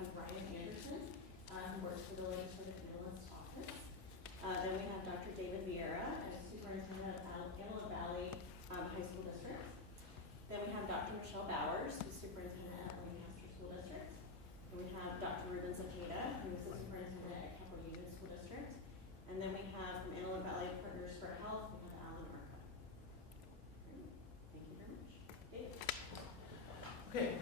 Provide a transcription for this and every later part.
have Brian Anderson, who works for the Lakes for the Finalist Office. Then we have Dr. David Vieira as Superintendent of Antelope Valley High School District. Then we have Dr. Michelle Bowers, who's Superintendent at Lancaster School District. And we have Dr. Ruben Zapata, who is the Superintendent at Capital Union School District. And then we have from Antelope Valley Partners for Health, we have Alan Arca. Thank you very much. Dave? Okay,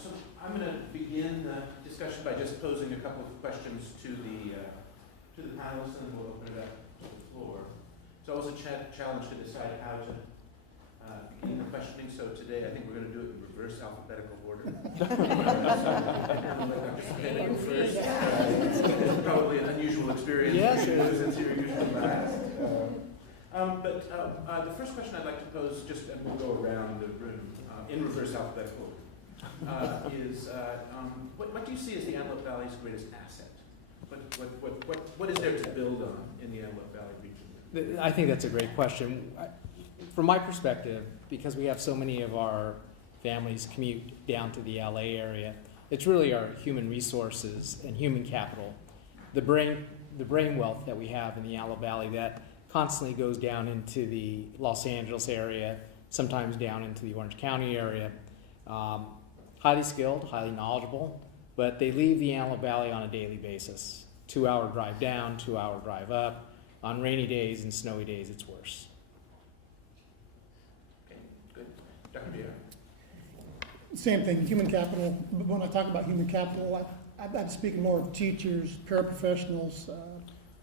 so I'm going to begin the discussion by just posing a couple of questions to the panelists, and then we'll open it up to the floor. It's always a challenge to decide how to begin the questioning, so today I think we're going to do it in reverse alphabetical order. It's probably an unusual experience since you're usually last. But the first question I'd like to pose, just and we'll go around the room in reverse alphabetical order, is what do you see as the Antelope Valley's greatest asset? What is there to build on in the Antelope Valley region? I think that's a great question. From my perspective, because we have so many of our families commute down to the LA area, it's really our human resources and human capital, the brain wealth that we have in the Antelope Valley that constantly goes down into the Los Angeles area, sometimes down into the Orange County area. Highly skilled, highly knowledgeable, but they leave the Antelope Valley on a daily basis. 2-hour drive down, 2-hour drive up. On rainy days and snowy days, it's worse. Okay, good. Dr. Vieira. Same thing, human capital. But when I talk about human capital, I'm speaking more of teachers, paraprofessionals,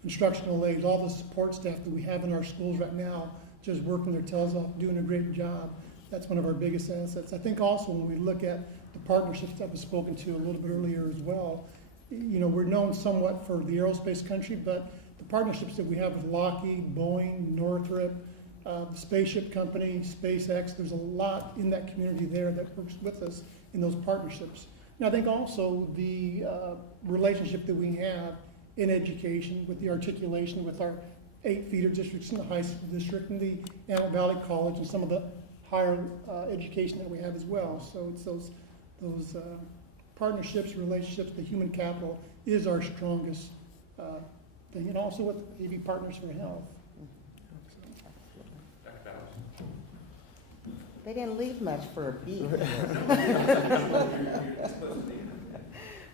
instructional aides, all the support staff that we have in our schools right now, just working their tails off, doing a great job. That's one of our biggest assets. I think also when we look at the partnerships that was spoken to a little bit earlier as well, you know, we're known somewhat for the aerospace country, but the partnerships that we have with Lockheed, Boeing, Northrop, the spaceship company, SpaceX, there's a lot in that community there that works with us in those partnerships. And I think also the relationship that we have in education with the articulation with our 8 feeder districts in the high school district and the Antelope Valley College and some of the higher education that we have as well. So it's those partnerships, relationships, the human capital is our strongest thing, and also with AV Partners for Health. They didn't leave much for a B.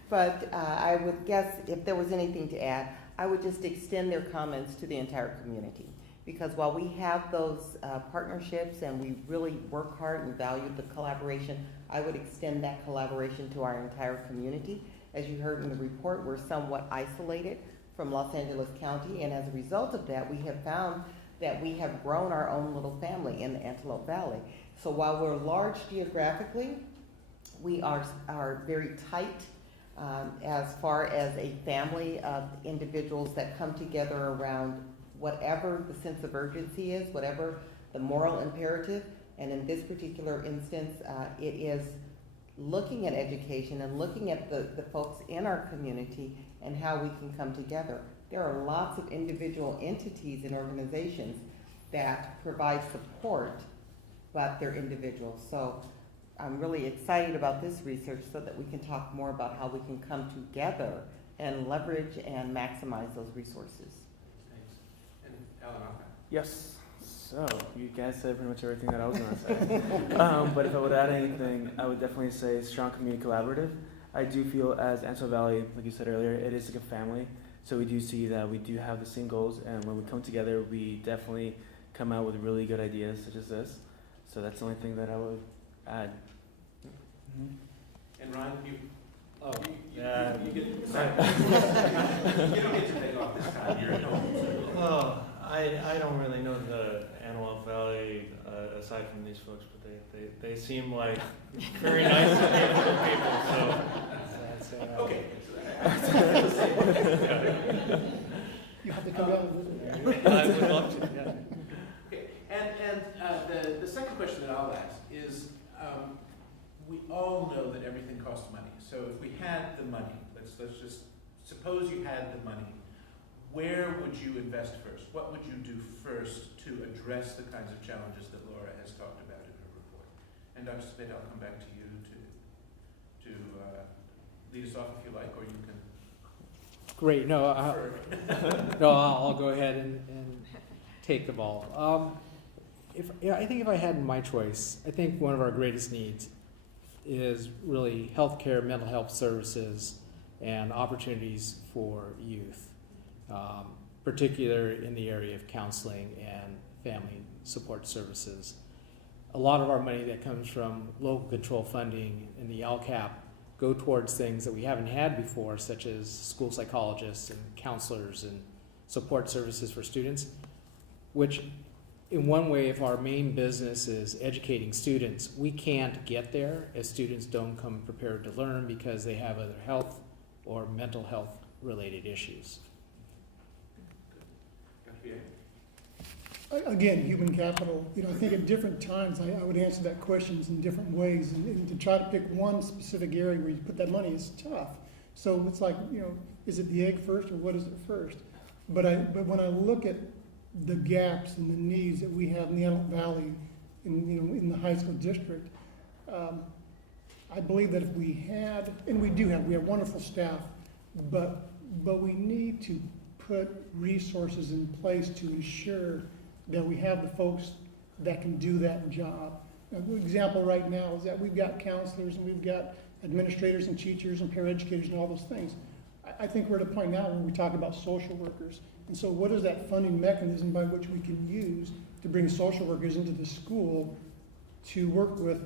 But I would guess if there was anything to add, I would just extend their comments to the entire community. Because while we have those partnerships and we really work hard and value the collaboration, I would extend that collaboration to our entire community. As you heard in the report, we're somewhat isolated from Los Angeles County, and as a result of that, we have found that we have grown our own little family in the Antelope Valley. So while we're large geographically, we are very tight as far as a family of individuals that come together around whatever the sense of urgency is, whatever the moral imperative. And in this particular instance, it is looking at education and looking at the folks in our community and how we can come together. There are lots of individual entities and organizations that provide support, but they're individuals. So I'm really excited about this research so that we can talk more about how we can come together and leverage and maximize those resources. Thanks. And Alan Arca. Yes. So you guys said pretty much everything that I was going to say. But if I would add anything, I would definitely say strong community collaborative. I do feel as Antelope Valley, like you said earlier, it is like a family. So we do see that we do have the same goals, and when we come together, we definitely come out with really good ideas such as this. So that's the only thing that I would add. Mm-hmm. And Ryan, you get you don't get to take off this time. You're at home. Well, I don't really know the Antelope Valley aside from these folks, but they seem like very nice and capable people. So okay. You have to come down and visit. I would love to. Yeah. Okay. And the second question that I'll ask is, we all know that everything costs money. So if we had the money, let's just suppose you had the money, where would you invest first? What would you do first to address the kinds of challenges that Laura has talked about in her report? And Dr. Spade, I'll come back to you to lead us off if you like, or you can. Great, no, Sure. no, I'll go ahead and take the ball. I think if I had my choice, I think one of our greatest needs is really healthcare, mental health services, and opportunities for youth, particularly in the area of counseling and family support services. A lot of our money that comes from local control funding and the LCAP go towards things that we haven't had before, such as school psychologists and counselors and support services for students, which in one way, if our main business is educating students, we can't get there if students don't come prepared to learn because they have other health or mental health related issues. Again, human capital, I think at different times, I would answer that question in different ways, and to try to pick one specific area where you put that money is tough. So it's like, is it the egg first or what is it first? But when I look at the gaps and the needs that we have in the Antelope Valley, in the high school district, I believe that if we had, and we have wonderful staff, but we need to put resources in place to ensure that we have the folks that can do that job. An example right now is that we've got counselors and we've got administrators and teachers and paraeducators and all those things. I think we're at a point now where we talk about social workers. And so what is that funding mechanism by which we can use to bring social workers into the school to work with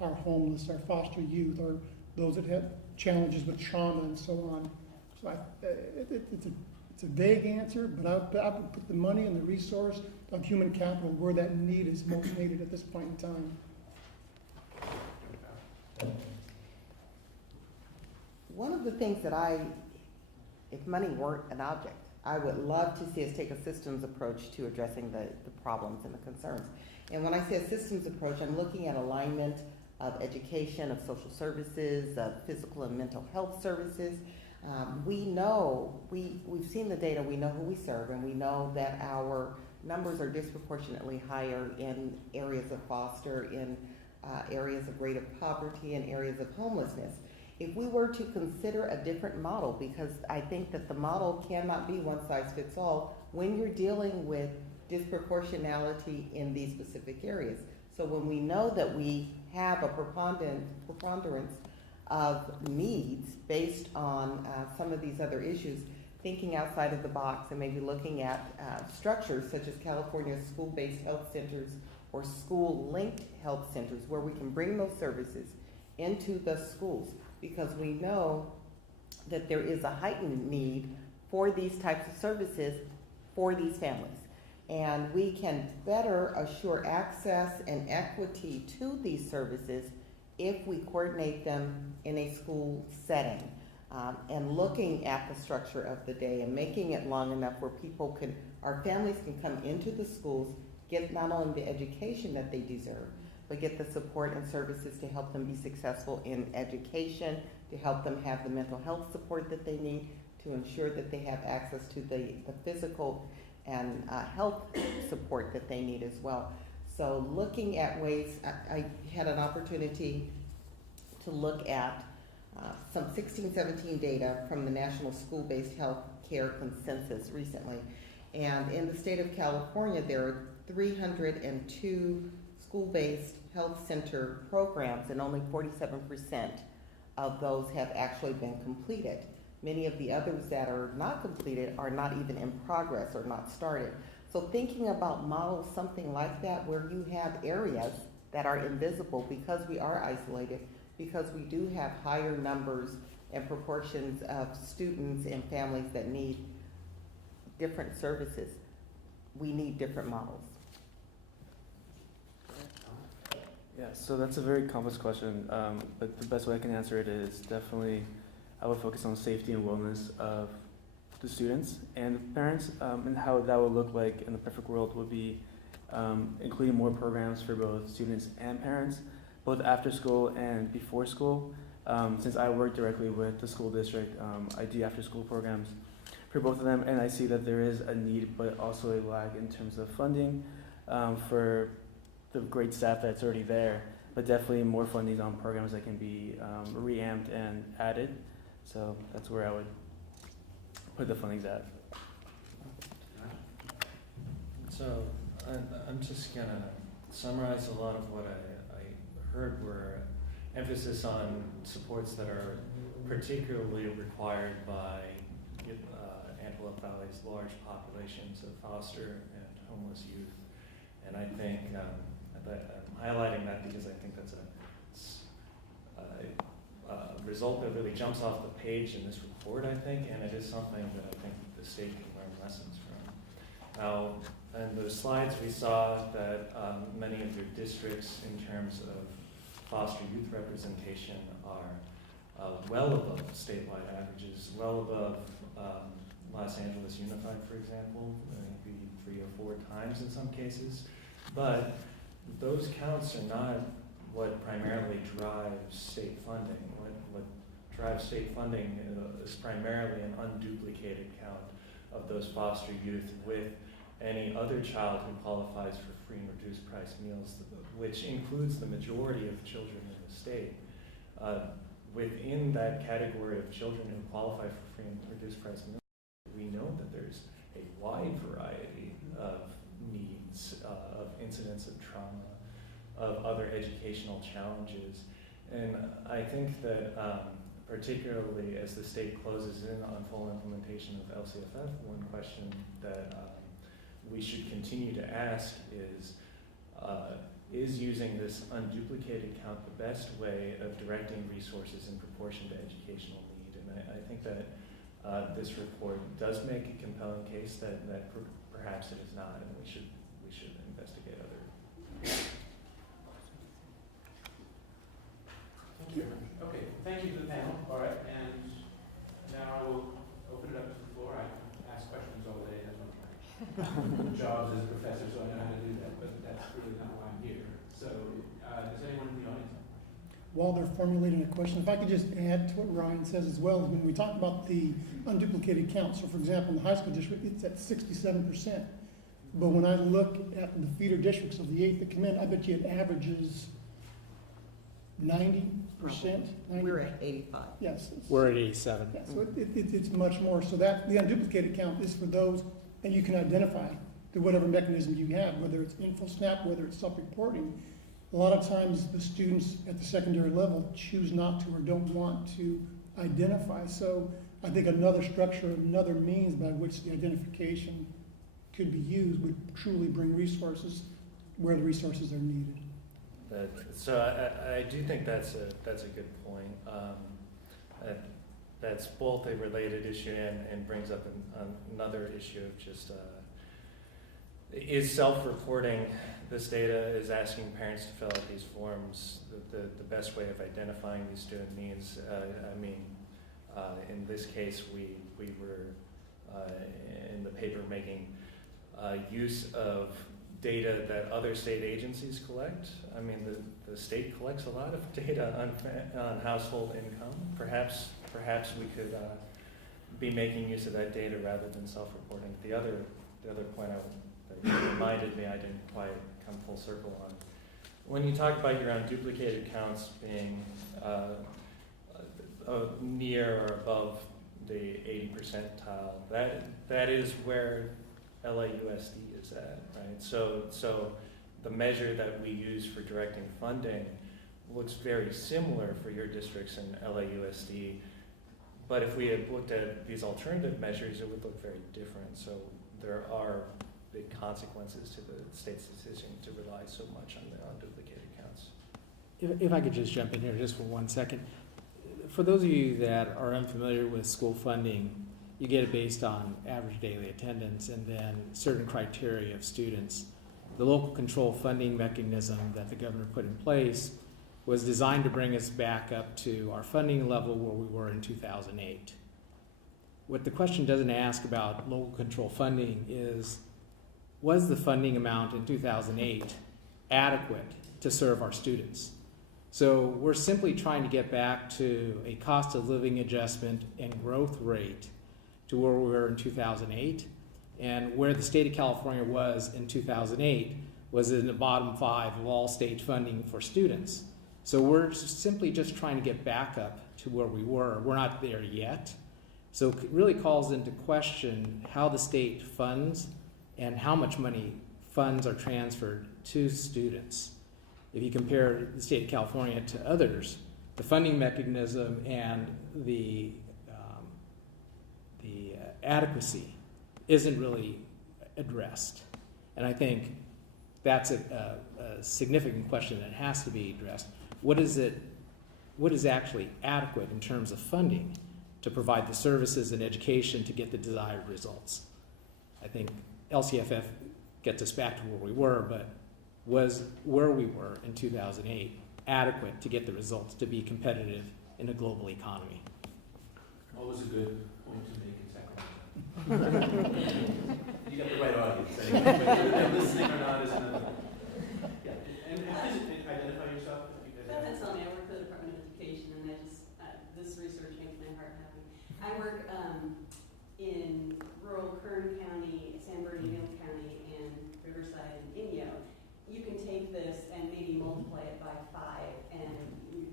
our homeless, our foster youth, or those that have challenges with trauma and so on. So it's a vague answer, but I would put the money and the resource of human capital where that need is most needed at this point in time. One of the things that if money weren't an object, I would love to see us take a systems approach to addressing the problems and the concerns. And when I say a systems approach, I'm looking at alignment of education, of social services, of physical and mental health services. We know, we've seen the data, we know who we serve, and we know that our numbers are disproportionately higher in areas of foster, in areas of rate of poverty, and areas of homelessness. If we were to consider a different model, because I think that the model cannot be one size fits all when you're dealing with disproportionality in these specific areas. So when we know that we have a preponderance of needs based on some of these other issues, thinking outside of the box and maybe looking at structures such as California's school-based health centers or school-linked health centers where we can bring those services into the schools, because we know that there is a heightened need for these types of services for these families. And we can better assure access and equity to these services if we coordinate them in a school setting, and looking at the structure of the day and making it long enough where our families can come into the schools, get not only the education that they deserve, but get the support and services to help them be successful in education, to help them have the mental health support that they need, to ensure that they have access to the physical and health support that they need as well. So looking at ways, I had an opportunity to look at some 16-17 data from the National School-Based Health Care Consensus recently. And in the state of California, there are 302 school-based health center programs, and only 47% of those have actually been completed. Many of the others that are not completed are not even in progress or not started. So thinking about models, something like that, where you have areas that are invisible because we are isolated, because we do have higher numbers and proportions of students and families that need different services. We need different models. Yeah, so that's a very complex question, but the best way I can answer it is definitely I would focus on safety and wellness of the students and parents, and how that would look like in the perfect world would be including more programs for both students and parents, both after school and before school. Since I work directly with the school district, I do after school programs for both of them, and I see that there is a need but also a lag in terms of funding for the great staff that's already there, but definitely more funding on programs that can be reamped and added So that's where I would put the fundings at. So I'm just gonna summarize a lot of what I heard were emphasis on supports that are particularly required by Antelope Valley's large populations of foster and homeless youth. And I think I'm highlighting that because I think that's a result that really jumps off the page in this report, I think, and it is something that I think the state can learn lessons from. Now, in the slides we saw that many of your districts in terms of foster youth representation are well above statewide averages, well above Los Angeles Unified, for example, maybe 3 or 4 times in some cases. But those counts are not what primarily drives state funding. What drives state funding is primarily an unduplicated count of those foster youth with any other child who qualifies for free and reduced price meals, which includes the majority of children in the state. Within that category of children who qualify for free and reduced price meals, we know that there's a wide variety of needs, of incidents of trauma, of other educational challenges. And I think that particularly as the state closes in on full implementation of LCFF, one question that we should continue to ask is using this unduplicated count the best way of directing resources in proportion to educational need? And I think that this report does make a compelling case that perhaps it is not, and we should investigate other. Thank you. Okay, thank you to the panel. All right, and now we'll open it up to the floor. I ask questions all day. That's my jobs as a professor, so I know how to do that, but that's really not why I'm here. So, does anyone in the audience have a question? While they're formulating a question, if I could just add to what Ryan says as well, when we talk about the unduplicated count, so for example, in the high school district, it's at 67%. But when I look at the feeder districts of the 8 that come in, I bet you it averages 90%. 90%. We're at 85. Yes. We're at 87. Yeah, so it's much more. So that the unduplicated count is for those, and you can identify through whatever mechanism you have, whether it's InfoSnap, whether it's self-reporting. A lot of times the students at the secondary level choose not to or don't want to identify. So I think another structure, another means by which the identification could be used would truly bring resources where the resources are needed. So I do think that's a good point. That's both a related issue and brings up another issue of just is self-reporting this data, is asking parents to fill out these forms the best way of identifying these student needs. In this case, we were in the paper making use of data that other state agencies collect. I mean, the state collects a lot of data on household income. Perhaps we could be making use of that data rather than self-reporting. The other point that reminded me I didn't quite come full circle on. When you talk about your unduplicated counts being near or above the 80 percentile, that is where LAUSD is at, right? So the measure that we use for directing funding looks very similar for your districts in LAUSD, but if we had looked at these alternative measures, it would look very different. So there are big consequences to the state's decision to rely so much on the unduplicated counts. If I could just jump in here just for 1 second. For those of you that are unfamiliar with school funding, you get it based on average daily attendance and then certain criteria of students. The local control funding mechanism that the governor put in place was designed to bring us back up to our funding level where we were in 2008. What the question doesn't ask about local control funding is, was the funding amount in 2008 adequate to serve our students? So we're simply trying to get back to a cost of living adjustment and growth rate to where we were in 2008, and where the state of California was in 2008 was in the bottom 5 of all state funding for students. So we're simply just trying to get back up to where we were. We're not there yet. So it really calls into question how the state funds and how much money funds are transferred to students. If you compare the state of California to others, the funding mechanism and the adequacy isn't really addressed. And I think that's a significant question that has to be addressed. What is actually adequate in terms of funding to provide the services and education to get the desired results? I think LCFF gets us back to where we were, but was where we were in 2008 adequate to get the results to be competitive in a global economy? Always a good point to make in Sacramento. You got the right audience, anyway, whether they're listening or not is another. Yeah, and please identify yourself. If you guys That's Antelope. I work for the Department of Education, and I just, this research makes my heart happy. I work in rural Kern County, San Bernardino County, and Riverside and Inyo. You can take this and maybe multiply it by 5, and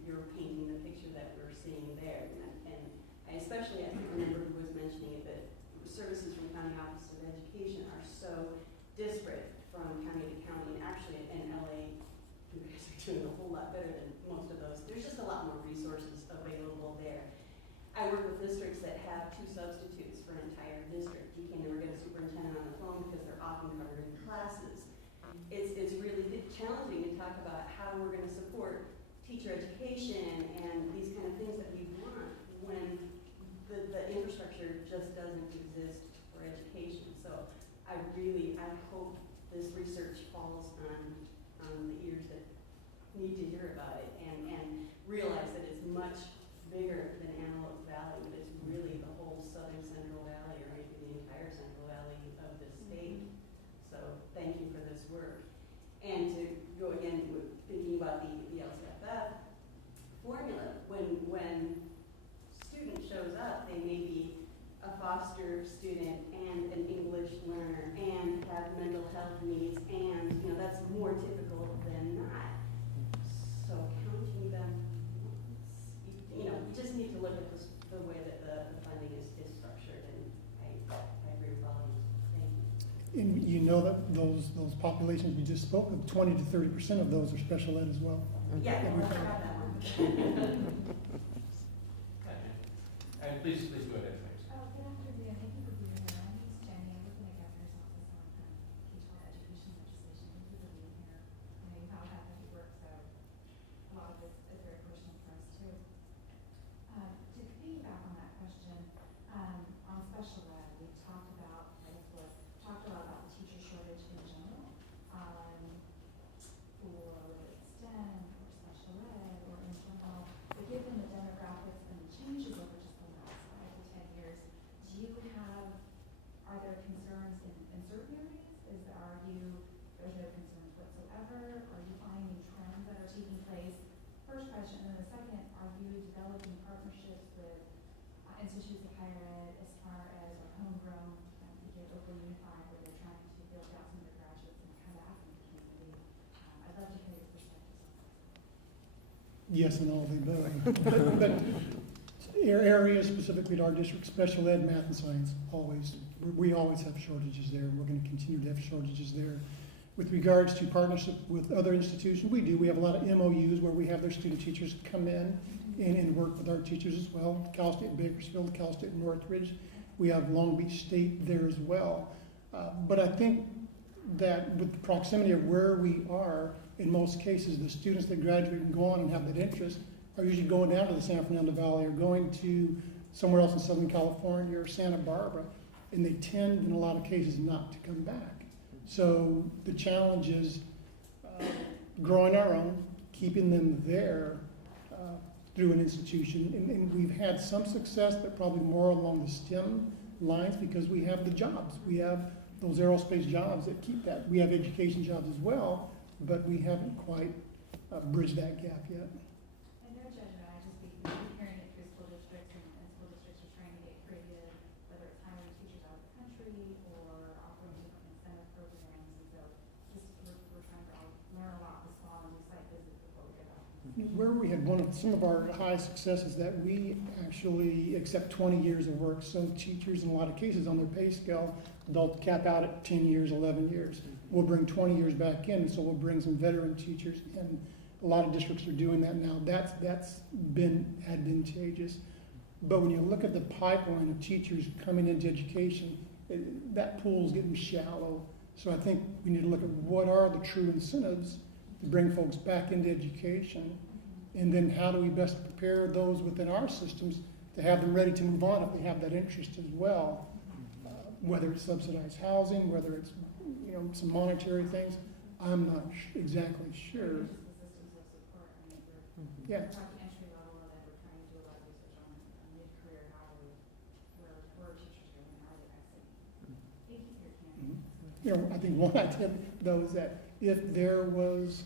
you're painting the picture that we're seeing there. And I especially, I can't remember who was mentioning it, but services from County Office of Education are so disparate from county to county, and actually in LA, you guys are doing a whole lot better than most of those. There's just a lot more resources available there. I work with districts that have 2 substitutes for an entire district. You can never get a superintendent on the phone because they're often covering classes. It's really challenging to talk about how we're going to support teacher education and these kind of things that we want when the infrastructure just doesn't exist for education. So I hope this research falls on the ears that need to hear about it and realize that it's much bigger than Antelope Valley, but it's really the whole southern Central Valley, or maybe the entire Central Valley of the state. So thank you for this work. And to go again with thinking about the LCFF formula, when student shows up, they may be a foster student and an English learner and have mental health needs, and that's more typical than not. So counting them, we just need to look at the way that the funding is structured, and I agree with all of you. Thank you. And you know that those populations we just spoke of, 20 to 30% of those are special ed as well. Yeah, I forgot that one. And please go ahead. Good afternoon. Thank you for being here. My name is Jenny. I work in the governor's office on K-12 education legislation. Thank you for being here. I know you've all had heavy work, so a lot of this is very personal for us too. To piggyback on that question, on special ed, we talked about, talked a lot about the teacher shortage in general, for whether it's STEM or special ed or in general. But given the demographics and the changes over just the last 5 to 10 years, are there concerns in certain areas? There's no concerns whatsoever? Are you finding trends that are taking place? First question, and then the second, are you developing partnerships with institutes of higher ed as far as homegrown, to get overly unified, where they're trying to build out some of the graduates and come back into the community? I'd love to hear your perspectives on that. Yes, and all of the above. But areas specifically to our district, special ed, math, and science, we always have shortages there, and we're going to continue to have shortages there. With regards to partnership with other institutions, we do. We have a lot of MOUs where we have their student teachers come in and work with our teachers as well. Cal State Bakersfield, Cal State Northridge. We have Long Beach State there as well. But I think that with the proximity of where we are, in most cases, the students that graduate and go on and have that interest are usually going down to the San Fernando Valley or going to somewhere else in Southern California or Santa Barbara, and they tend, in a lot of cases, not to come back. So the challenge is growing our own, keeping them there through an institution, and we've had some success, but probably more along the STEM lines because we have the jobs. We have those aerospace jobs that keep that. We have education jobs as well, but we haven't quite bridged that gap yet. And no judgment, I just keep hearing it through school districts, and school districts are trying to get creative, whether it's hiring teachers out of the country or offering different incentive programs. And so just we're trying to all learn a lot this fall and do site visits before we go back. where we had some of our high successes that we actually accept 20 years of work. So teachers in a lot of cases on their pay scale, they'll cap out at 10 years, 11 years. We'll bring 20 years back in, so we'll bring some veteran teachers, and a lot of districts are doing that now. That's been advantageous. But when you look at the pipeline of teachers coming into education, that pool's getting shallow. So I think we need to look at what are the true incentives to bring folks back into education, and then how do we best prepare those within our systems to have them ready to move on if they have that interest as well, whether it's subsidized housing, whether it's some monetary things. I'm not exactly sure. Just the systems of support, I mean, we're Yeah. talking entry level, and then we're trying to do a lot of research on mid-career, where are teachers going, are they exiting? Thank you for your time. I think one idea though is that if there was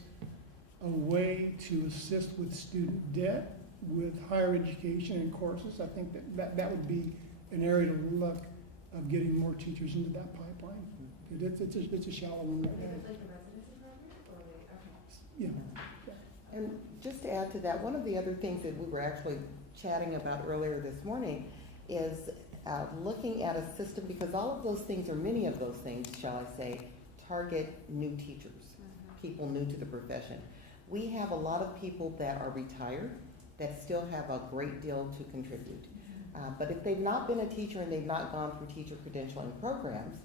a way to assist with student debt, with higher education and courses, I think that would be an area to look of getting more teachers into that pipeline. It's a shallow one right Is now. it like the residency program, or okay? Yeah. And just to add to that, one of the other things that we were actually chatting about earlier this morning is looking at a system, because all of those things, or many of those things, shall I say, target new teachers, people new to the profession. We have a lot of people that are retired that still have a great deal to contribute. But if they've not been a teacher and they've not gone through teacher credentialing programs,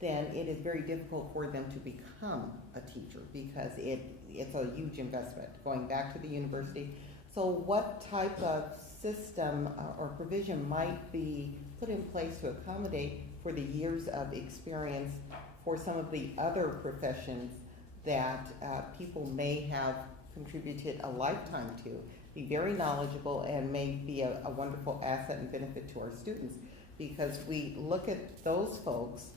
then it is very difficult for them to become a teacher, because it's a huge investment going back to the university. So what type of system or provision might be put in place to accommodate for the years of experience for some of the other professions that people may have contributed a lifetime to, be very knowledgeable, and may be a wonderful asset and benefit to our students, because we look at those folks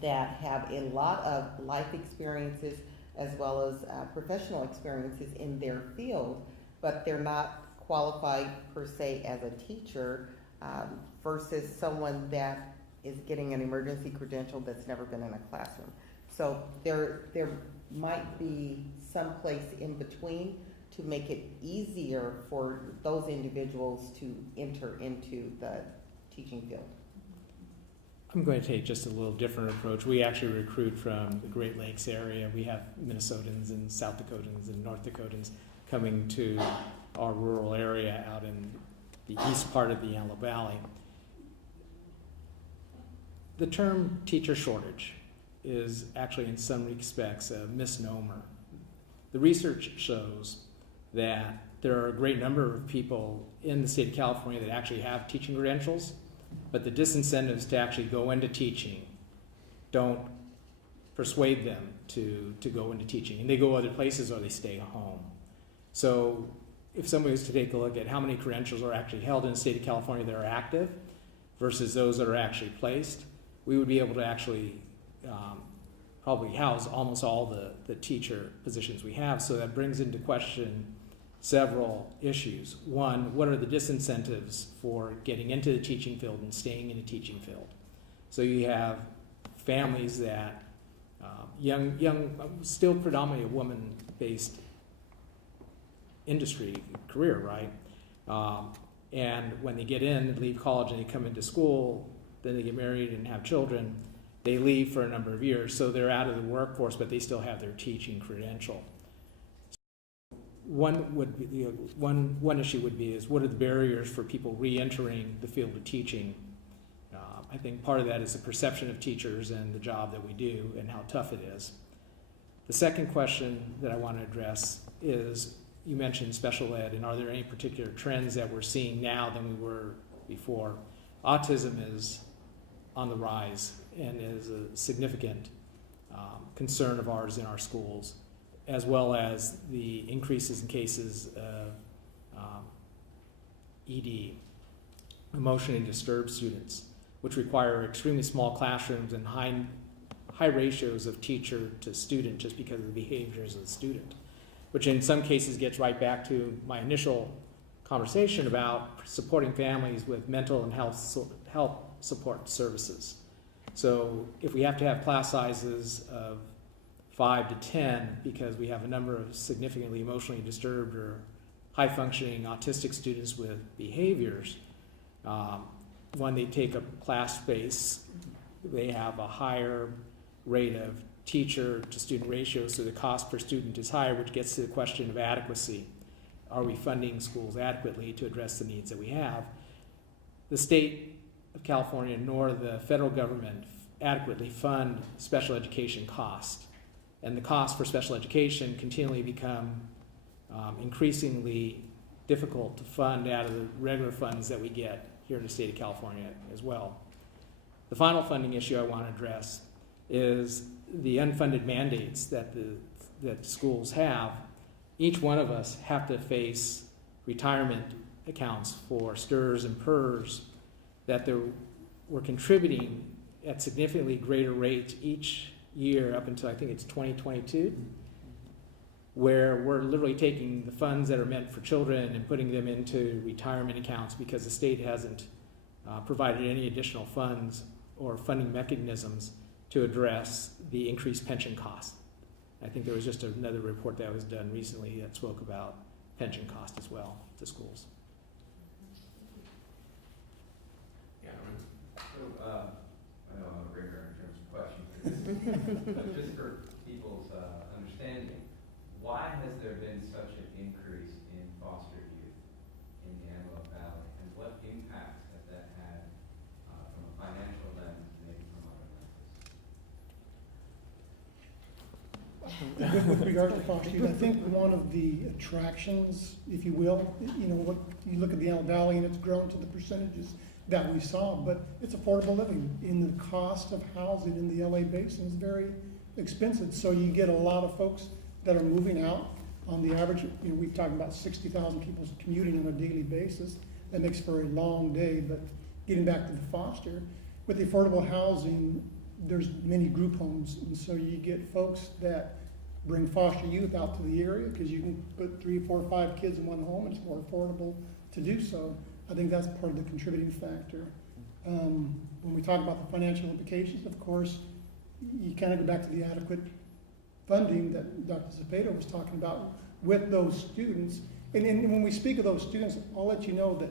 that have a lot of life experiences as well as professional experiences in their field, but they're not qualified per se as a teacher, versus someone that is getting an emergency credential that's never been in a classroom. So there might be some place in between to make it easier for those individuals to enter into the teaching field. I'm going to take just a little different approach. We actually recruit from the Great Lakes area. We have Minnesotans and South Dakotans and North Dakotans coming to our rural area out in the east part of the Antelope Valley. The term teacher shortage is actually in some respects a misnomer. The research shows that there are a great number of people in the state of California that actually have teaching credentials, but the disincentives to actually go into teaching don't persuade them to go into teaching. And they go other places or they stay home. So if somebody was to take a look at how many credentials are actually held in the state of California that are active versus those that are actually placed, we would be able to actually probably house almost all the teacher positions we have. So that brings into question several issues. One, what are the disincentives for getting into the teaching field and staying in the teaching field? So you have families that, young, still predominantly a woman-based industry career, right? And when they get in, they leave college and they come into school, then they get married and have children, they leave for a number of years. So they're out of the workforce, but they still have their teaching credential. One issue would be is what are the barriers for people re-entering the field of teaching? I think part of that is the perception of teachers and the job that we do and how tough it is. The second question that I want to address is, you mentioned special ed, and are there any particular trends that we're seeing now than we were before? Autism is on the rise and is a significant concern of ours in our schools, as well as the increases in cases of ED, emotionally disturbed students, which require extremely small classrooms and high ratios of teacher to student just because of the behaviors of the student, which in some cases gets right back to my initial conversation about supporting families with mental and health support services. So if we have to have class sizes of 5 to 10 because we have a number of significantly emotionally disturbed or high-functioning autistic students with behaviors, when they take a class space, they have a higher rate of teacher-to-student ratio, so the cost per student is higher, which gets to the question of adequacy. Are we funding schools adequately to address the needs that we have? The state of California nor the federal government adequately fund special education costs. And the costs for special education continually become increasingly difficult to fund out of the regular funds that we get here in the state of California as well. The final funding issue I want to address is the unfunded mandates that the schools have. Each one of us have to face retirement accounts for STRS and PERS that we're contributing at significantly greater rates each year up until I think it's 2022, where we're literally taking the funds that are meant for children and putting them into retirement accounts because the state hasn't provided any additional funds or funding mechanisms to address the increased pension costs. I think there was just another report that was done recently that spoke about pension costs as well to schools. Yeah. So, I know I'm a rigor in terms of questions, but just for people's understanding, why has there been such an increase in foster youth in the Antelope Valley, and what impacts has that had from a financial lens, maybe from other lenses? With regard to foster youth, I think one of the attractions, if you will, what you look at the Antelope Valley and it's grown to the percentages that we saw, but it's affordable living. In the cost of housing in the LA basin is very expensive, so you get a lot of folks that are moving out. On the average, we're talking about 60,000 people commuting on a daily basis. That makes for a long day, but getting back to the foster, with the affordable housing, there's many group homes, and so you get folks that bring foster youth out to the area because you can put 3, 4, 5 kids in one home, and it's more affordable to do so. I think that's part of the contributing factor. When we talk about the financial implications, of course, you kind of go back to the adequate funding that Dr. Zepeda was talking about with those students. And when we speak of those students, I'll let you know that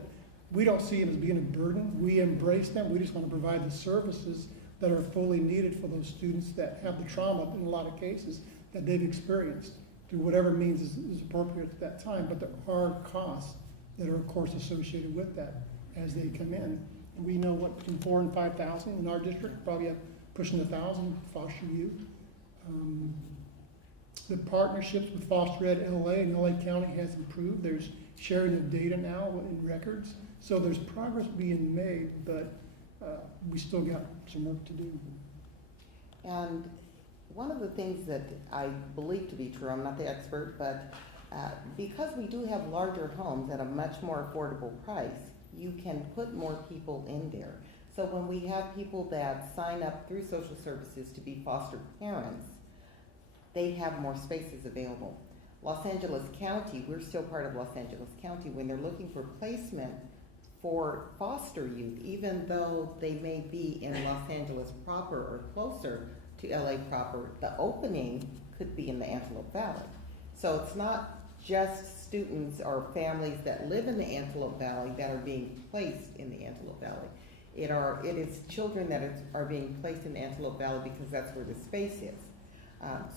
we don't see them as being a burden. We embrace them. We just want to provide the services that are fully needed for those students that have the trauma, in a lot of cases, that they've experienced through whatever means is appropriate at that time. But there are costs that are, of course, associated with that as they come in. And we know what, between 4,000 and 5,000 in our district, probably have pushing 1,000 foster youth. The partnerships with Foster Ed LA and LA County has improved. There's sharing of data now in records. So there's progress being made, but we still got some work to do. And one of the things that I believe to be true, I'm not the expert, but because we do have larger homes at a much more affordable price, you can put more people in there. So when we have people that sign up through social services to be foster parents, they have more spaces available. Los Angeles County, we're still part of Los Angeles County, when they're looking for placement for foster youth, even though they may be in Los Angeles proper or closer to LA proper, the opening could be in the Antelope Valley. So it's not just students or families that live in the Antelope Valley that are being placed in the Antelope Valley. It is children that are being placed in the Antelope Valley because that's where the space is.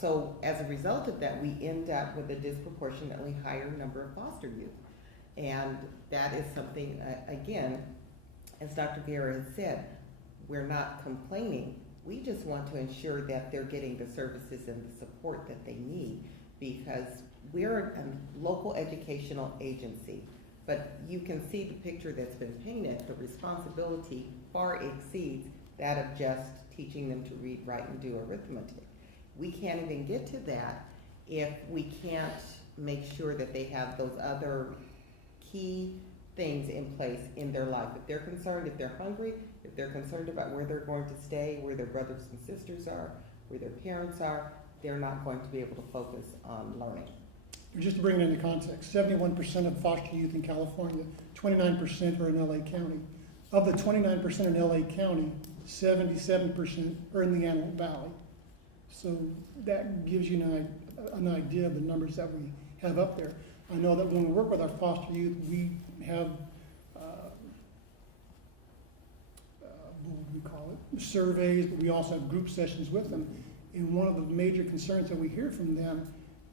So as a result of that, we end up with a disproportionately higher number of foster youth. And that is something, again, as Dr. Vieira has said, we're not complaining. We just want to ensure that they're getting the services and the support that they need, because we're a local educational agency. But you can see the picture that's been painted. The responsibility far exceeds that of just teaching them to read, write, and do arithmetic. We can't even get to that if we can't make sure that they have those other key things in place in their life. If they're concerned, if they're hungry, if they're concerned about where they're going to stay, where their brothers and sisters are, where their parents are, they're not going to be able to focus on learning. Just to bring it into context, 71% of foster youth in California, 29% are in LA County. Of the 29% in LA County, 77% are in the Antelope Valley. So that gives you an idea of the numbers that we have up there. I know that when we work with our foster youth, we have, what would we call it, surveys, but we also have group sessions with them. And one of the major concerns that we hear from them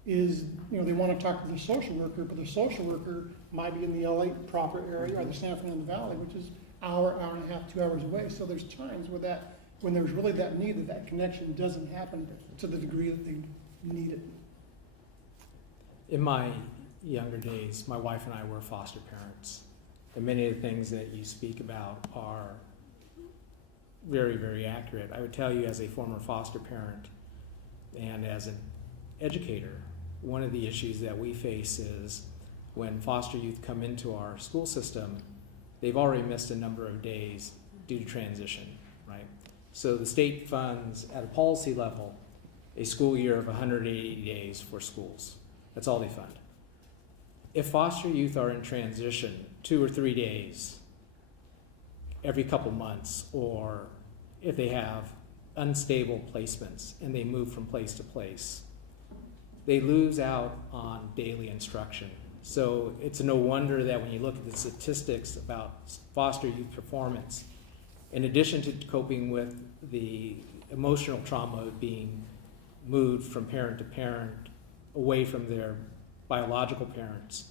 is, they want to talk to their social worker, but their social worker might be in the LA proper area or the San Fernando Valley, which is hour and a half, 2 hours away. So there's times where when there's really that need, that connection doesn't happen to the degree that they need it. In my younger days, my wife and I were foster parents. And many of the things that you speak about are very, very accurate. I would tell you, as a former foster parent and as an educator, one of the issues that we face is when foster youth come into our school system, they've already missed a number of days due to transition, right? So the state funds at a policy level a school year of 180 days for schools. That's all they fund. If foster youth are in transition 2 or 3 days every couple months, or if they have unstable placements and they move from place to place, they lose out on daily instruction. So it's no wonder that when you look at the statistics about foster youth performance, in addition to coping with the emotional trauma of being moved from parent to parent away from their biological parents,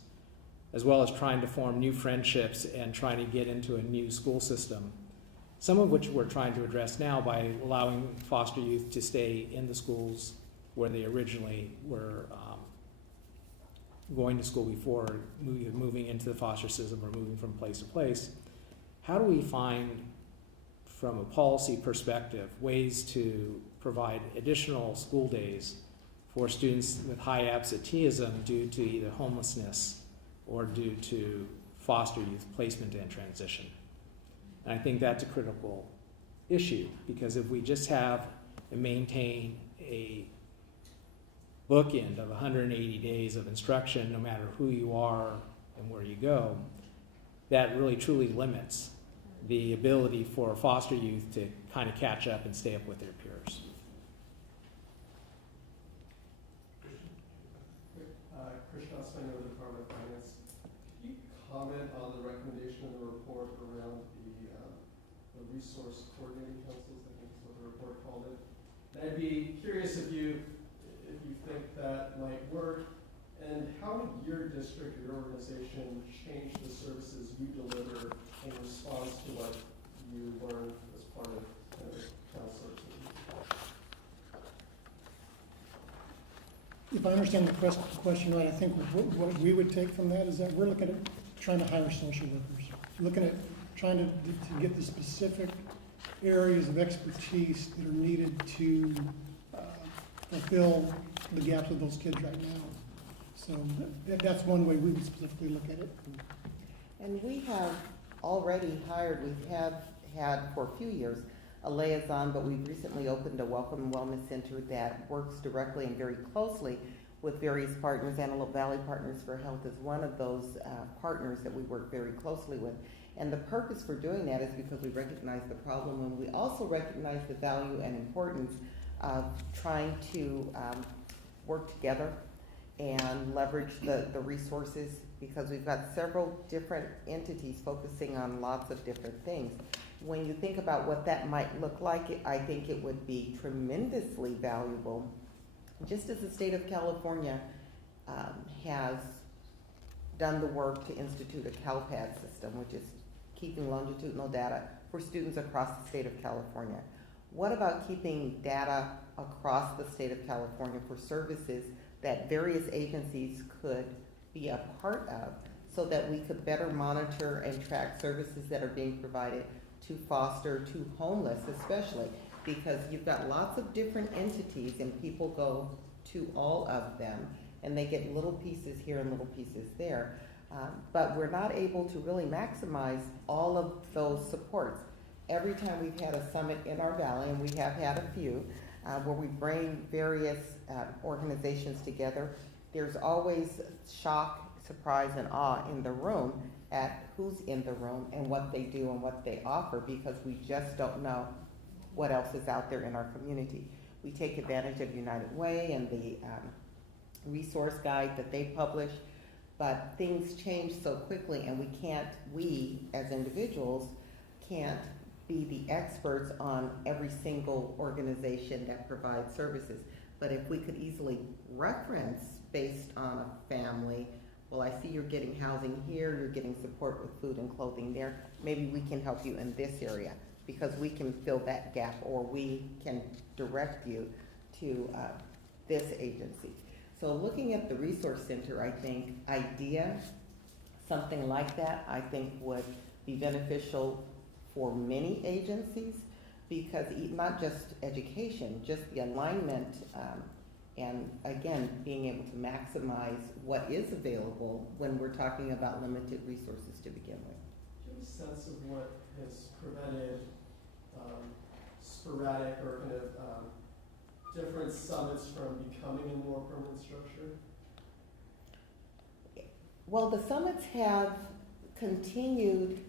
as well as trying to form new friendships and trying to get into a new school system, some of which we're trying to address now by allowing foster youth to stay in the schools where they originally were going to school before moving into the foster system or moving from place to place. How do we find, from a policy perspective, ways to provide additional school days for students with high absenteeism due to either homelessness or due to foster youth placement and transition? And I think that's a critical issue, because if we just have and maintain a bookend of 180 days of instruction, no matter who you are and where you go, that really truly limits the ability for foster youth to kind of catch up and stay up with their peers. Christian Steiner with the Department of Finance. Can you comment on the recommendation in the report around the resource coordinating councils? I think is what the report called it. And I'd be curious if you think that might work, and how would your district, your organization, change the services you deliver in response to what you learned as part of town services? If I understand the question right, I think what we would take from that is that we're looking at trying to hire social workers, looking at trying to get the specific areas of expertise that are needed to fulfill the gaps of those kids right now. So that's one way we would specifically look at it. And we have already hired, we have had for a few years a liaison, but we've recently opened a Welcome and Wellness Center that works directly and very closely with various partners. Antelope Valley Partners for Health is one of those partners that we work very closely with. And the purpose for doing that is because we recognize the problem, and we also recognize the value and importance of trying to work together and leverage the resources, because we've got several different entities focusing on lots of different things. When you think about what that might look like, I think it would be tremendously valuable, just as the state of California has done the work to institute a CalPAD system, which is keeping longitudinal data for students across the state of California. What about keeping data across the state of California for services that various agencies could be a part of, so that we could better monitor and track services that are being provided to foster, to homeless especially, because you've got lots of different entities and people go to all of them and they get little pieces here and little pieces there. But we're not able to really maximize all of those supports. Every time we've had a summit in our valley, and we have had a few, where we bring various organizations together, there's always shock, surprise, and awe in the room at who's in the room and what they do and what they offer, because we just don't know what else is out there in our community. We take advantage of United Way and the resource guide that they publish, But things change so quickly, and we as individuals can't be the experts on every single organization that provides services. But if we could easily reference based on a family, well, I see you're getting housing here, you're getting support with food and clothing there, maybe we can help you in this area, because we can fill that gap, or we can direct you to this agency. So looking at the resource center, I think something like that, I think would be beneficial for many agencies, because not just education, just the alignment, and again, being able to maximize what is available when we're talking about limited resources to begin with. Do you have a sense of what has prevented sporadic or kind of different summits from becoming a more permanent structure? Well, the summits have continued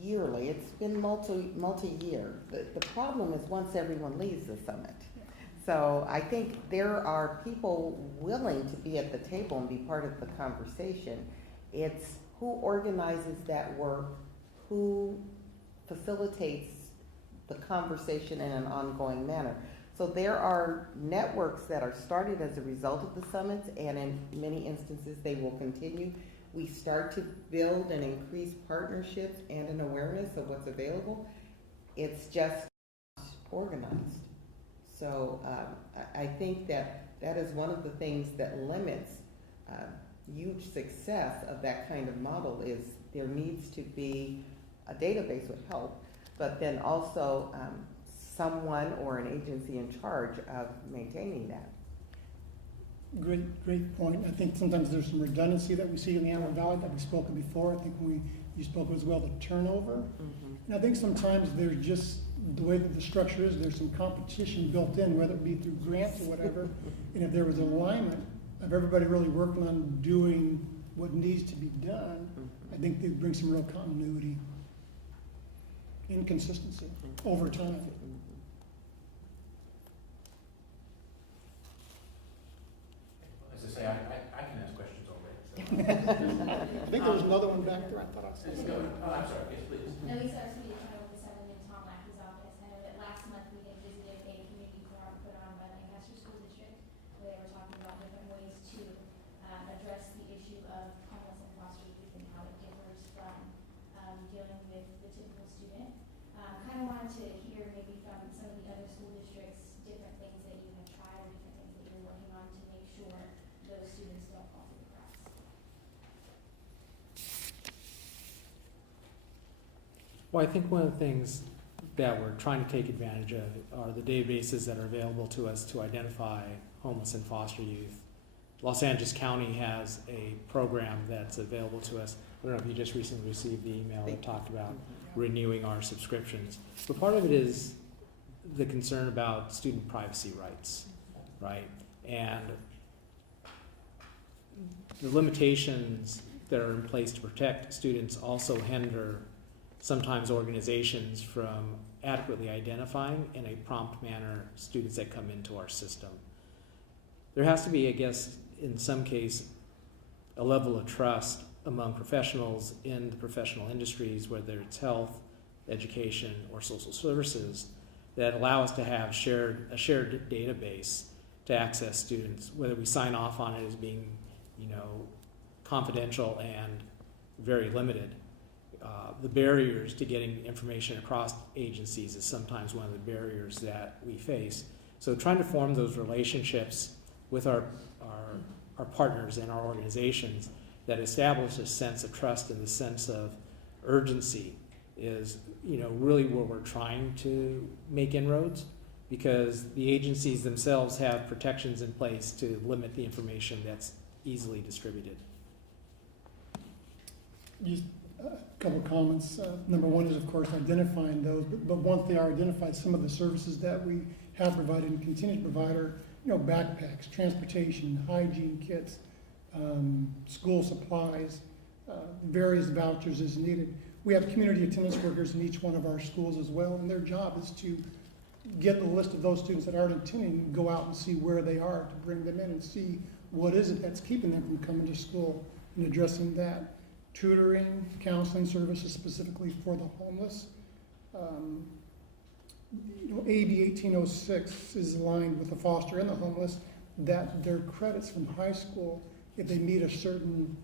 yearly. It's been multi-year. The problem is once everyone leaves the summit. So I think there are people willing to be at the table and be part of the conversation. It's who organizes that work, who facilitates the conversation in an ongoing manner. So there are networks that are started as a result of the summits, and in many instances they will continue. We start to build and increase partnerships and an awareness of what's available. It's just organized. So I think that is one of the things that limits huge success of that kind of model. Is there needs to be a database would help, but then also someone or an agency in charge of maintaining that. Great point. I think sometimes there's some redundancy that we see in the Antelope Valley that we've spoken before. I think you spoke as well, the turnover. Mm-hmm. And I think sometimes there's just, the way that the structure is, there's some competition built in, whether it be through grants or whatever. And if there was alignment of everybody really working on doing what needs to be done, I think they'd bring some real continuity and consistency over time. As I say, I can ask questions already. So. I think there was another one back there. I thought I saw. Oh, I'm sorry. Yes, please. Elisa Arcetti, Antelope 7 in Tom Lackey's office. I know that last month we had visited a community forum put on by Lancaster School District, where they were talking about different ways to address the issue of homeless and foster youth and how it differs from dealing with the typical student. Kind of wanted to hear maybe from some of the other school districts, different things that you have tried or different things that you're working on to make sure those students don't fall through the cracks. Well, I think one of the things that we're trying to take advantage of are the databases that are available to us to identify homeless and foster youth. Los Angeles County has a program that's available to us. I don't know if you just recently received the email that talked about renewing our subscriptions. But part of it is the concern about student privacy rights, right? And the limitations that are in place to protect students also hinder sometimes organizations from adequately identifying in a prompt manner students that come into our system. There has to be, I guess, in some case, a level of trust among professionals in the professional industries, whether it's health, education, or social services, that allow us to have a shared database to access students, whether we sign off on it as being, confidential and very limited. The barriers to getting information across agencies is sometimes one of the barriers that we face. So trying to form those relationships with our partners and our organizations that establish a sense of trust and the sense of urgency is, really where we're trying to make inroads, because the agencies themselves have protections in place to limit the information that's easily distributed. Just a couple of comments. Number one is, of course, identifying those, but once they are identified, some of the services that we have provided and continue to provide are, backpacks, transportation, hygiene kits, school supplies, various vouchers as needed. We have community attendance workers in each one of our schools as well, and their job is to get the list of those students that aren't attending, go out and see where they are, to bring them in and see what is it that's keeping them from coming to school. in addressing that. Tutoring, counseling services specifically for the homeless. AB 1806 is aligned with the foster and the homeless, that their credits from high school, if they meet a certain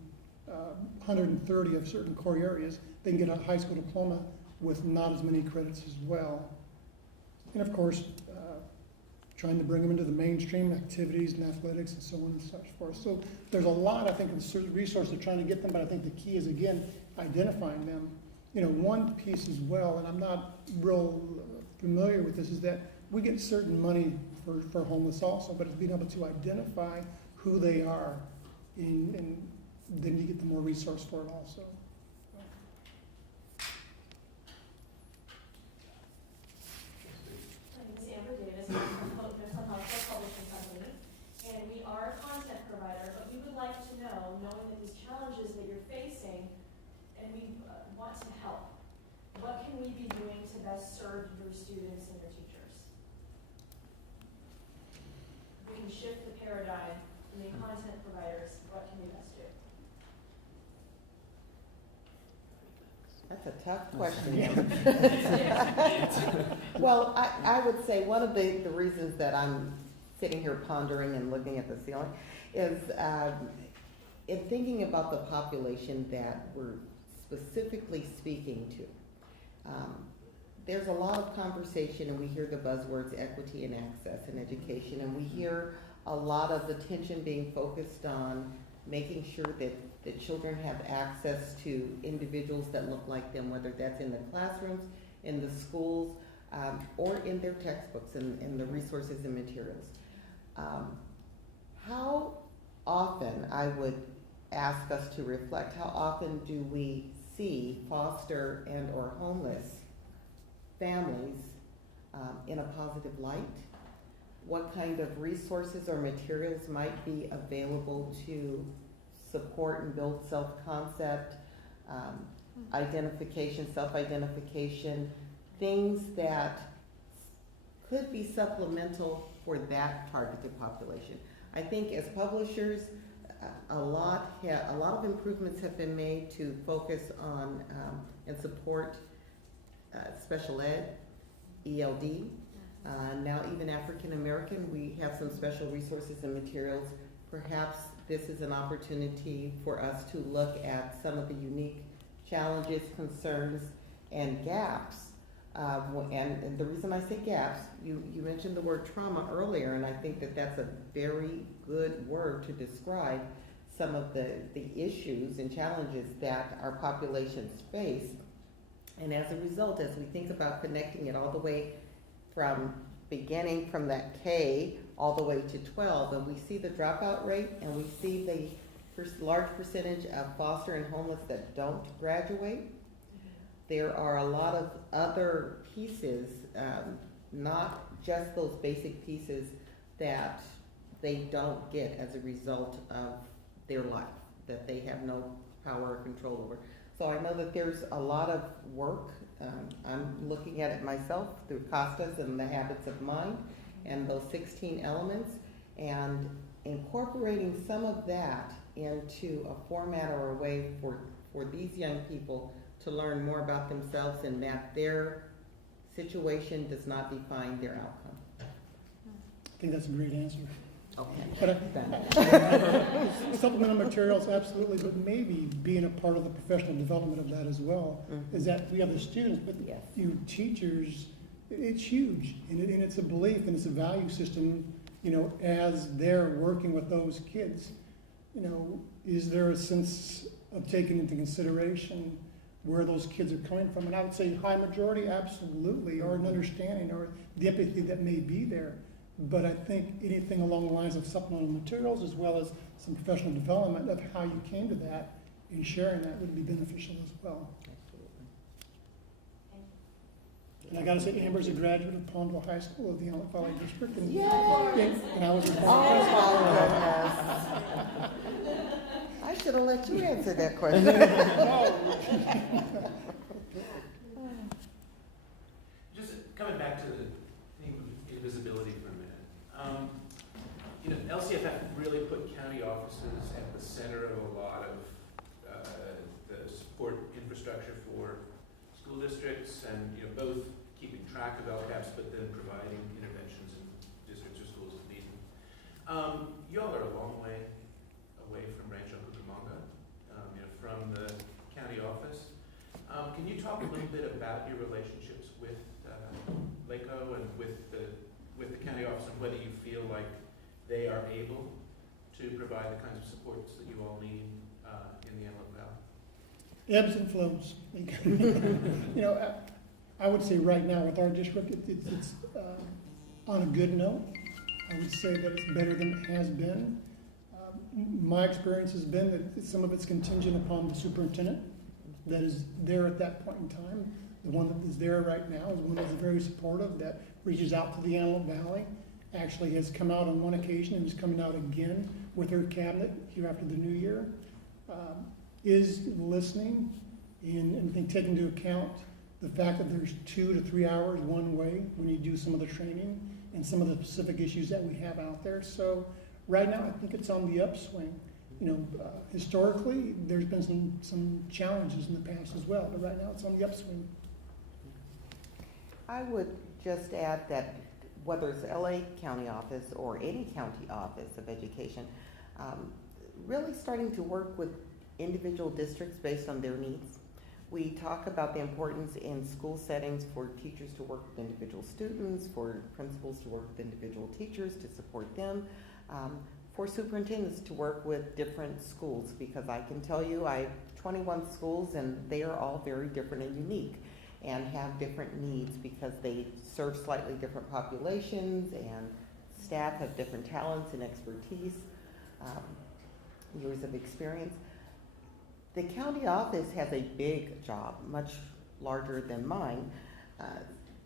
130 of certain core areas, they can get a high school diploma with not as many credits as well. And of course, trying to bring them into the mainstream activities and athletics and so on and such forth. So there's a lot, I think, of resources trying to get them, but I think the key is, again, identifying them. One piece as well, and I'm not real familiar with this, is that we get certain money for homeless also, but it's being able to identify who they are, and then you get the more resource for it also. My name is Amber Davis, I'm from the Publishing Company, and we are a content provider, but we would like to know, knowing that these challenges that you're facing, and we want to help, what can we be doing to best serve your students and your teachers? We can shift the paradigm and be content providers, what can we best do? That's a tough question, Amber. Well, I would say one of the reasons that I'm sitting here pondering and looking at the ceiling is in thinking about the population that we're specifically speaking to. There's a lot of conversation, and we hear the buzzwords equity and access and education, and we hear a lot of attention being focused on making sure that children have access to individuals that look like them, whether that's in the classrooms, in the schools, or in their textbooks and the resources and materials. How often, I would ask us to reflect, how often do we see foster and or homeless families in a positive light? What kind of resources or materials might be available to support and build self-concept, identification, self-identification, things that could be supplemental for that targeted population. I think as publishers, a lot of improvements have been made to focus on and support special ed, ELD, now even African American. We have some special resources and materials. Perhaps this is an opportunity for us to look at some of the unique challenges, concerns, and gaps. And the reason I say gaps, you mentioned the word trauma earlier, and I think that that's a very good word to describe some of the issues and challenges that our populations face. And as a result, as we think about connecting it all the way from beginning from that K all the way to 12, and we see the dropout rate, and we see the large percentage of foster and homeless that don't graduate. There are a lot of other pieces, not just those basic pieces, that they don't get as a result of their life, that they have no power or control over. So I know that there's a lot of work. I'm looking at it myself through Costas and the Habits of Mind and those 16 elements, and incorporating some of that into a format or a way for these young people to learn more about themselves, and that their situation does not define their outcome. I think that's a great answer. Okay. But supplemental materials, absolutely, but maybe being a part of the professional development of that as well, is that we have the students, but Yes. you teachers, it's huge, and it's a belief and it's a value system, as they're working with those kids. Is there a sense of taking into consideration where those kids are coming from? And I would say high majority, absolutely, or an understanding or the empathy that may be there. But I think anything along the lines of supplemental materials, as well as some professional development of how you came to that and sharing that, would be beneficial as well. And I gotta say, Amber's a graduate of Palmville High School of the Antelope Valley District. And, Yay! and I was a Oh, goodness. I should have let you answer that question. Just coming back to the theme of invisibility for a minute. LCFF really put county offices at the center of a lot of districts and, both keeping track of LCAPs, but then providing interventions in districts or schools that need them. Y'all are a long way away from Rancho Cucamonga, from the county office. Can you talk a little bit about your relationships with LACO and with the county office, and whether you feel like they are able to provide the kinds of supports that you all need in the Antelope Valley? Ebbs and flows. I would say right now with our district, it's on a good note. I would say that it's better than it has been. My experience has been that some of it's contingent upon the superintendent that is there at that point in time. The one that is there right now is one that's very supportive, that reaches out to the Antelope Valley, actually has come out on one occasion and is coming out again with her cabinet here after the new year, is listening and taking into account the fact that there's 2 to 3 hours one way when you do some of the training and some of the specific issues that we have out there. So right now, I think it's on the upswing. Historically, there's been some challenges in the past as well, but right now it's on the upswing. I would just add that whether it's LA County office or any county office of education, really starting to work with individual districts based on their needs. We talk about the importance in school settings for teachers to work with individual students, for principals to work with individual teachers to support them, for superintendents to work with different schools, because I can tell you I have 21 schools and they are all very different and unique and have different needs because they serve slightly different populations and staff have different talents and expertise, years of experience. The county office has a big job, much larger than mine.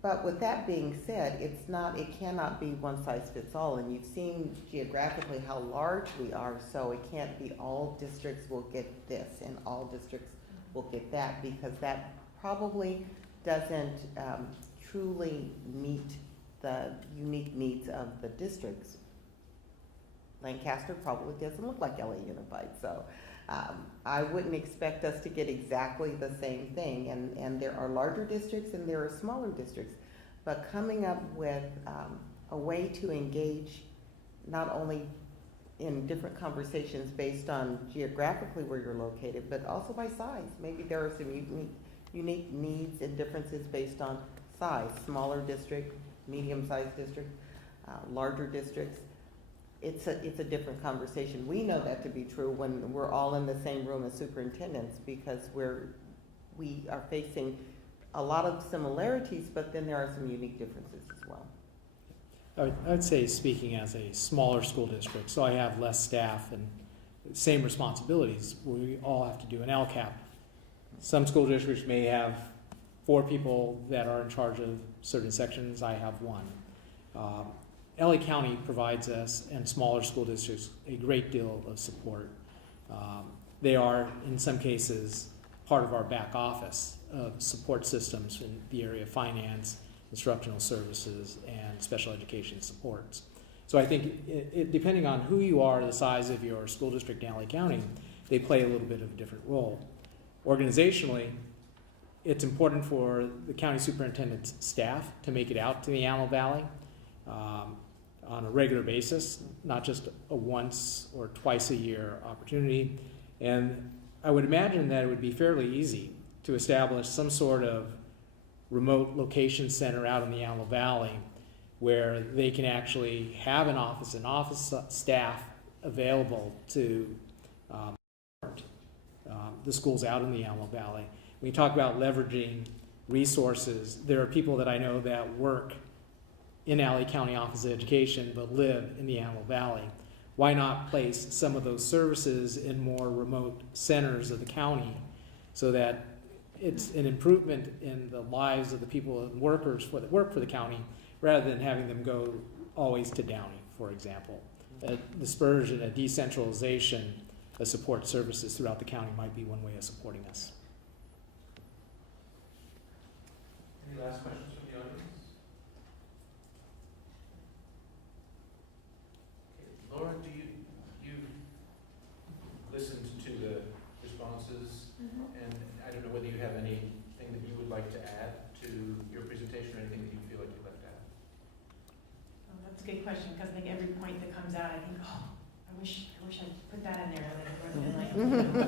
But with that being said, it cannot be one size fits all, and you've seen geographically how large we are, so it can't be all districts will get this and all districts will get that, because that probably doesn't truly meet the unique needs of the districts. Lancaster probably doesn't look like LA Unified, so I wouldn't expect us to get exactly the same thing, and there are larger districts and there are smaller districts, but coming up with a way to engage not only in different conversations based on geographically where you're located, but also by size. Maybe there are some unique needs and differences based on size, smaller district, medium-sized district, larger districts. It's a different conversation. We know that to be true when we're all in the same room as superintendents, because we are facing a lot of similarities, but then there are some unique differences as well. I'd say, speaking as a smaller school district, so I have less staff and same responsibilities, we all have to do an LCAP. Some school districts may have 4 people that are in charge of certain sections. I have 1. LA County provides us, and smaller school districts, a great deal of support. They are, in some cases, part of our back office of support systems in the area of finance, instructional services, and special education supports. So I think, depending on who you are, the size of your school district in LA County, they play a little bit of a different role. Organizationally, it's important for the county superintendent's staff to make it out to the Antelope Valley on a regular basis, not just a once or twice a year opportunity. And I would imagine that it would be fairly easy to establish some sort of remote location center out in the Antelope Valley where they can actually have an office and office staff available to support the schools out in the Antelope Valley. When you talk about leveraging resources, there are people that I know that work in LA County Office of Education but live in the Antelope Valley. Why not place some of those services in more remote centers of the county so that it's an improvement in the lives of the people and workers that work for the county, rather than having them go always to Downey, for example. A dispersion, a decentralization of support services throughout the county might be one way of supporting us. Any last questions from the audience? Okay. Laura, do you listened to the responses, and I don't know whether you have anything that you would like to add to your presentation or anything that you feel like you left out? Oh, that's a good question, because I think every point that comes out, I think, oh, I wish I'd put that in there, and it would have been like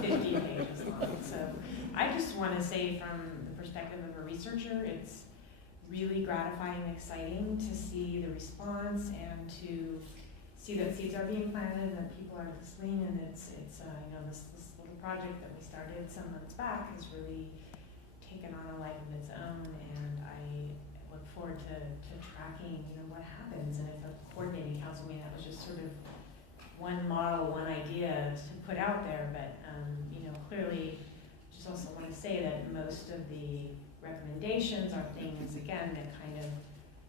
50 pages long. So I just want to say from the perspective of a researcher, it's really gratifying and exciting to see the response and to see that seeds are being planted and that people are listening, and it's you know, this little project that we started some months back has really taken on a life of its own, and I look forward to tracking, you know, what happens. And if a coordinating council meeting, that was just sort of one model, one idea to put out there, but you know, clearly, just also want to say that most of the recommendations are things, again, that kind of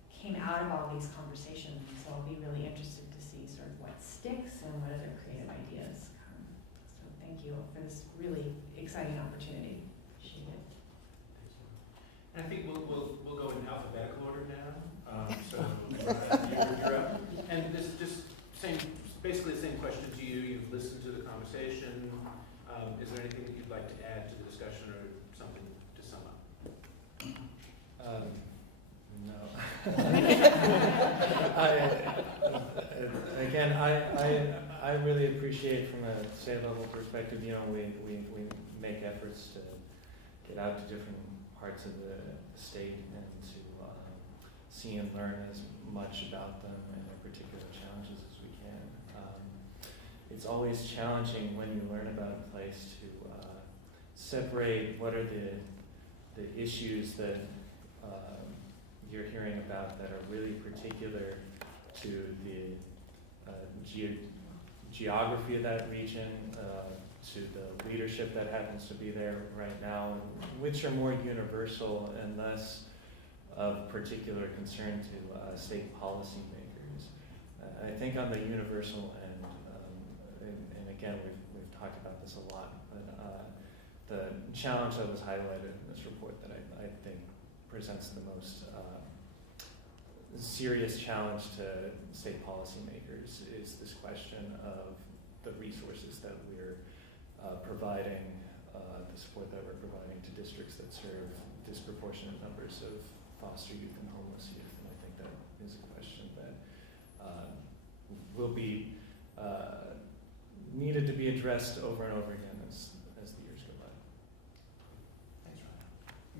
came out of all these conversations. So I'll be really interested to see sort of what sticks and what other creative ideas come. So thank you for this really exciting opportunity. Appreciate it. And I think we'll go in alphabetical order now. So you're up. And this is just basically the same question to you. You've listened to the conversation. Is there anything that you'd like to add to the discussion or something to sum up? No. I really appreciate from a state level perspective, you know, we make efforts to get out to different parts of the state and to see and learn as much about them and their particular challenges as we can. It's always challenging when you learn about a place to separate what are the issues that you're hearing about that are really particular to the geography of that region, to the leadership that happens to be there right now, and which are more universal and less of particular concern to state policymakers. I think on the universal end, and again, we've talked about this a lot, but the challenge that was highlighted in this report that I think presents the most serious challenge to state policymakers is this question of the resources that we're providing, the support that we're providing to districts that serve disproportionate numbers of foster youth and homeless youth. And I think that is a question that will be needed to be addressed over and over again as the years go by. Thanks,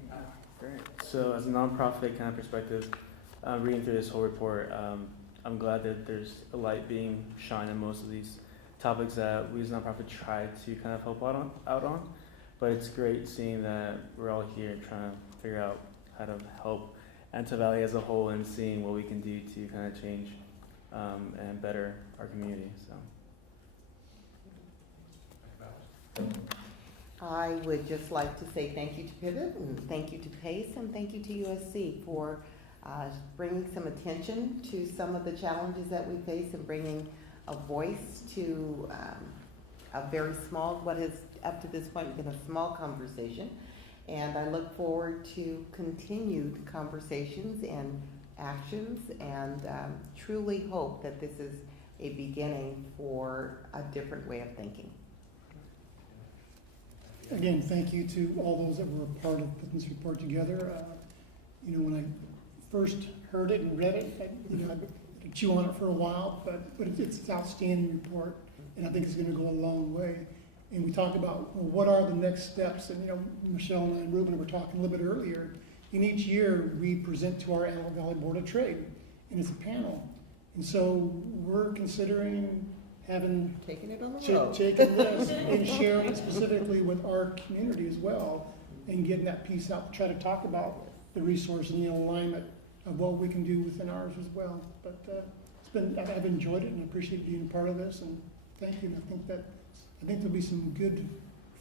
Ryan. Great. So as a nonprofit kind of perspective, reading through this whole report, I'm glad that there's a light being shined on most of these topics that we as a nonprofit try to kind of help out on. But it's great seeing that we're all here trying to figure out how to help Antelope Valley as a whole and seeing what we can do to kind of change and better our community. So. I would just like to say thank you to Pivot, and thank you to PACE, and thank you to USC for bringing some attention to some of the challenges that we face and bringing a voice to a very small, what has up to this point been a small conversation. And I look forward to continued conversations and actions, and truly hope that this is a beginning for a different way of thinking. Again, thank you to all those that were a part of putting this report together. You know, when I first heard it and read it, I could chew on it for a while, but it's an outstanding report, and I think it's going to go a long way. And we talked about, well, what are the next steps, and you know, Michelle and I and Ruben were talking a little bit earlier. In each year, we present to our Antelope Valley Board of Trade, and it's a panel. And so we're considering having Taking it on the road. taking this and sharing it specifically with our community as well, and getting that piece out to try to talk about the resource and the alignment of what we can do within ours as well. But I've enjoyed it and appreciate being part of this, and thank you. And I think there'll be some good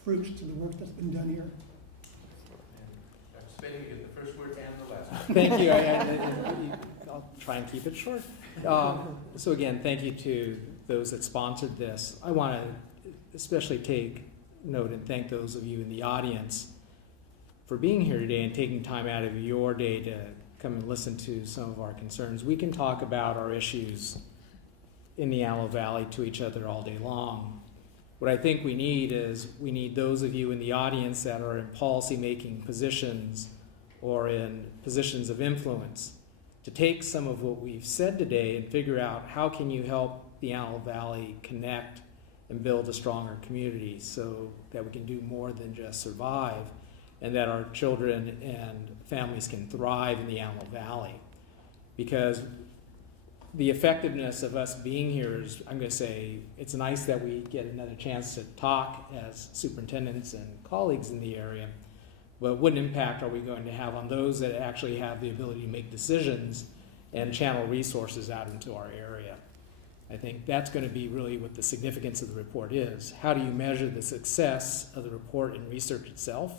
fruits to the work that's been done here. Dr. Spinning, you get the first word and the last word. Thank you. I'll try and keep it short. So again, thank you to those that sponsored this. I want to especially take note and thank those of you in the audience for being here today and taking time out of your day to come and listen to some of our concerns. We can talk about our issues in the Antelope Valley to each other all day long. What I think we need is those of you in the audience that are in policy-making positions or in positions of influence to take some of what we've said today and figure out how can you help the Antelope Valley connect and build a stronger community so that we can do more than just survive and that our children and families can thrive in the Antelope Valley. Because the effectiveness of us being here is, I'm going to say, it's nice that we get another chance to talk as superintendents and colleagues in the area, but what impact are we going to have on those that actually have the ability to make decisions and channel resources out into our area? I think that's going to be really what the significance of the report is. How do you measure the success of the report and research itself?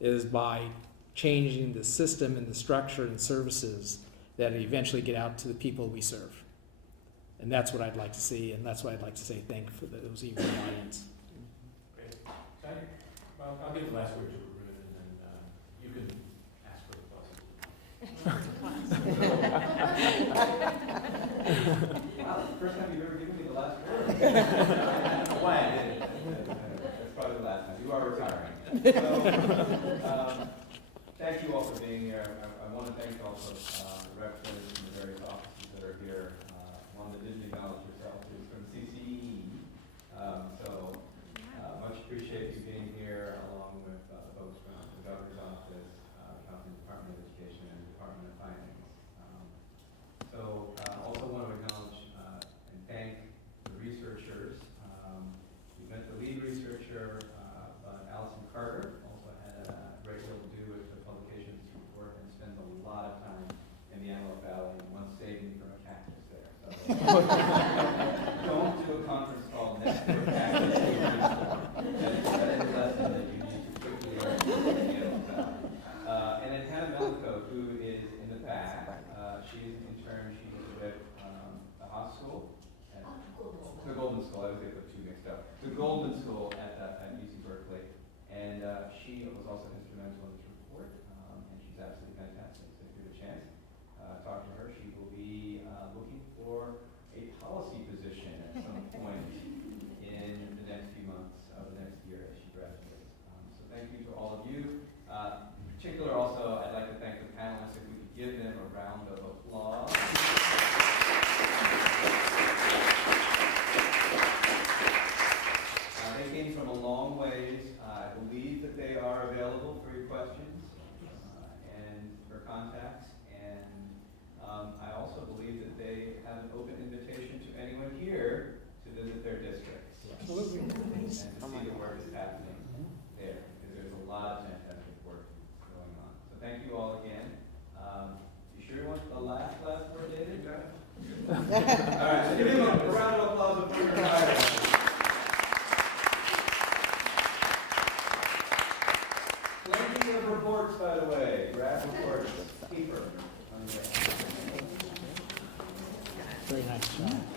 Is by changing the system and the structure and services that eventually get out to the people we serve. And that's what I'd like to see, and that's why I'd like to say thank you for those evening audience. Great. Well, I'll give the last word to Arun, and then you can ask for the applause. Wow, that's the first time you've ever given me the last word. Why I did it. That's probably the last time. You are retiring. So, thank you all for being here. I want to thank also the representatives from the various offices that are here. One that didn't acknowledge yourself is from CCE. Much appreciate you being here, along with folks from the governor's office, from the Department of Education, and the Department of Finance. Also want to acknowledge and thank the researchers. We met the lead researcher, but Allison Carter also had a great deal to do with the publication of this report and spends a lot of time in the Antelope Valley and once saved me from a cactus there. So don't do a conference call next to a cactus. That is a lesson that you need to quickly learn in the Antelope Valley. And then Hannah Melko, who is in the back, she's an intern. She was with the Haas School, the Golden School. I was going to put two mixed up. The Golden School at UC Berkeley, and she was also instrumental in this report, and she's absolutely fantastic. So if you have a chance, talk to her. She will be looking for a policy position at some point in the next few months of the next year as she graduates. So thank you to all of you. In particular, also, I'd like to thank the panelists. If we could give them a round of applause. They came from a long ways. I believe that they are available for your questions and for contacts. And I also believe that they have an open invitation to anyone here to visit their districts. Absolutely. And to see the work that's happening there, because there's a lot of fantastic work going on. So thank you all again. You sure you want the last word, David? All right, so give him a round of applause for your